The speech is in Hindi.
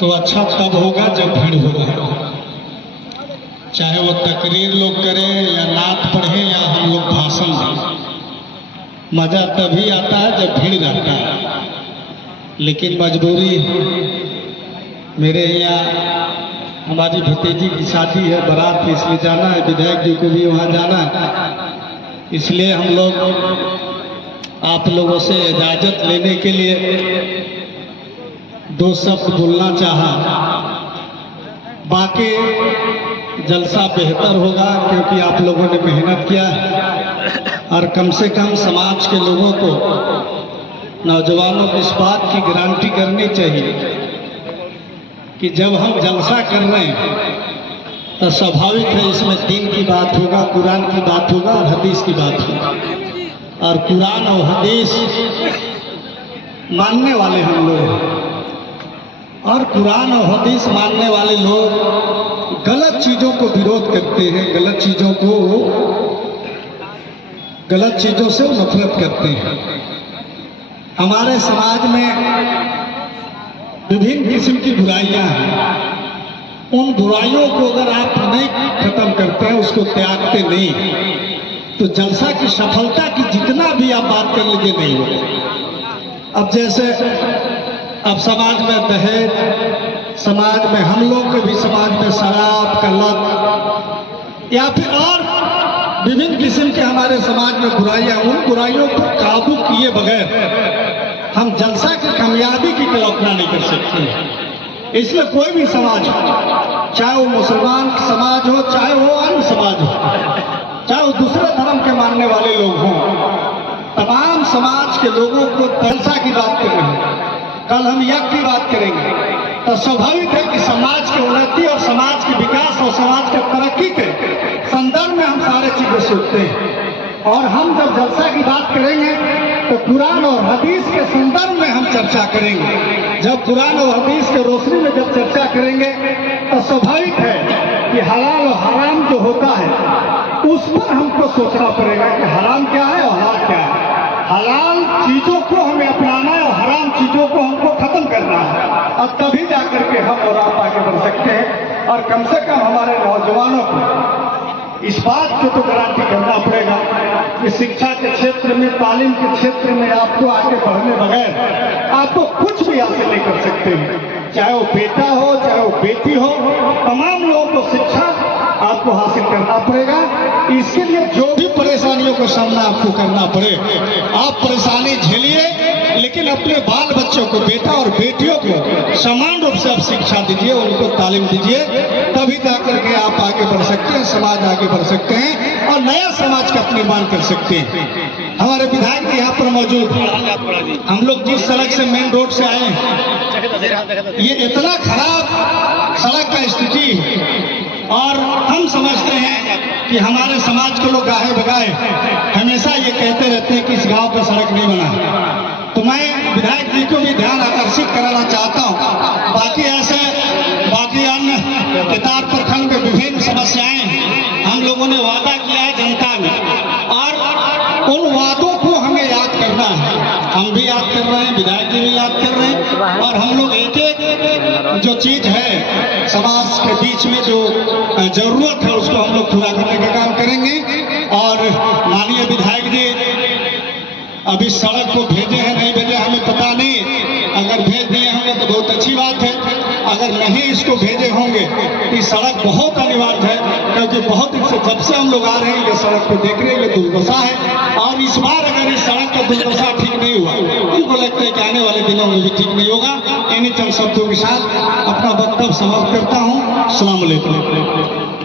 तो अच्छा तब होगा जब भीड़ होगा। चाहे वो तकरीर लोग करें या नात पढ़ें या हम लोग भाषण दें, मज़ा तभी आता है जब भीड़ रहता है। लेकिन मजबूरी, मेरे यहाँ हमारी भतीजी की शादी है, बारात है, इसलिए जाना है, विधायक जी को भी वहाँ जाना है। इसलिए हम लोग आप लोगों से इजाज़त लेने के लिए दो शब्द बोलना चाहा। बाकी जलसा बेहतर होगा क्योंकि आप लोगों ने मेहनत किया है और कम से कम समाज के लोगों को, नौजवानों को इस बात की गारंटी करनी चाहिए कि जब हम जलसा कर रहे हैं तो स्वाभाविक है इसमें दीन की बात होगा, कुरान की बात होगा और हदीस की बात होगा। और कुरान और हदीस मानने वाले हम लोग हैं, और कुरान और हदीस मानने वाले लोग गलत चीज़ों को विरोध करते हैं, गलत चीज़ों से नफरत करते हैं। हमारे समाज में विभिन्न किस्म की बुराइयां हैं। उन बुराइयों को अगर आप नहीं खत्म करते हैं, उसको त्यागते नहीं, तो जलसा की सफलता की जितना भी आप बात कर लीजिए नहीं होगा। अब जैसे अब समाज में दहेज, समाज में हम लोग के भी समाज में शराब का लत या फिर और विभिन्न किस्म के हमारे समाज में बुराइयां, उन बुराइयों को काबू किए बगैर हम जलसा की कामयाबी की कल्पना नहीं कर सकते। इसलिए कोई भी समाज हो, चाहे वो मुसलमान समाज हो, चाहे वो अन्य समाज हो, चाहे वो दूसरे धर्म के मानने वाले लोग हों, तमाम समाज के लोगों को जलसा की बात कर रहे हैं। कल हम यज्ञ की बात करेंगे, तो स्वाभाविक है कि समाज की उन्नति और समाज के विकास और समाज के तरक्की के संदर्भ में हम सारे चीजें सोचते हैं। और हम जब जलसा की बात करेंगे तो कुरान और हदीस के संदर्भ में हम चर्चा करेंगे। जब कुरान और हदीस के रोशनी में जब चर्चा करेंगे तो स्वाभाविक है कि हलाल और हराम जो होता है उस पर हमको सोचना पड़ेगा कि हराम क्या है और हलाल क्या है। हलाल चीजों को हमें अपनाना है और हराम चीजों को हमको खत्म करना है, और तभी जाकर के हम और आप आगे बढ़ सकते हैं। और कम से कम हमारे नौजवानों को इस बात को तो गारंटी करना पड़ेगा कि शिक्षा के क्षेत्र में, तालीम के क्षेत्र में आपको आगे बढ़ने बगैर आपको कुछ भी हासिल नहीं कर सकते हैं। चाहे वो बेटा हो, चाहे वो बेटी हो, तमाम लोगों को शिक्षा आपको हासिल करना पड़ेगा। इसके लिए जो भी परेशानियों का सामना आपको करना पड़े, आप परेशानी झेलिए, लेकिन अपने बाल बच्चों को, बेटा और बेटियों को समान रूप से आप शिक्षा दीजिए, उनको तालीम दीजिए, तभी जाकर के आप आगे बढ़ सकते हैं, समाज आगे बढ़ सकते हैं और नया समाज का निर्माण कर सकते हैं। हमारे विधायक यहाँ पर मौजूद, हम लोग जिस सड़क से मेन रोड से आए हैं, ये इतना खराब सड़क का स्थिति है और हम समझते हैं कि हमारे समाज के लोग गाहे बगाए हमेशा ये कहते रहते हैं कि इस गांव पर सड़क नहीं बना। तो मैं विधायक जी को भी ध्यान आकर्षित कराना चाहता हूँ। बाकी अन्य किताब प्रखंड में विभिन्न समस्याएं हम लोगों ने वादा किया है जनता में, और उन वादों को हमें याद करना है। हम भी याद कर रहे हैं, विधायक जी भी याद कर रहे हैं, और हम लोग एक एक जो चीज है समाज के बीच में जो जरूरत है उसको हम लोग पूरा करने का काम करेंगे। और माननीय विधायक जी अभी सड़क को भेजे हैं, नहीं भेजे हमें पता नहीं, अगर भेज दिए होंगे तो बहुत अच्छी बात है, अगर नहीं इसको भेजे होंगे तो ये सड़क बहुत अनिवार्य है, क्योंकि बहुत दिन से जब से हम लोग आ रहे हैं ये सड़क को देख रहे हैं, ये दुर्दशा है। और इस बार अगर इस सड़क का दुर्दशा ठीक नहीं हुआ, उनको लगता है कि आने वाले दिनों में भी ठीक नहीं होगा। इन्हीं चंद शब्दों के साथ अपना वक्तव्य समाप्त करता हूँ। अस्सलाम वालेकुम।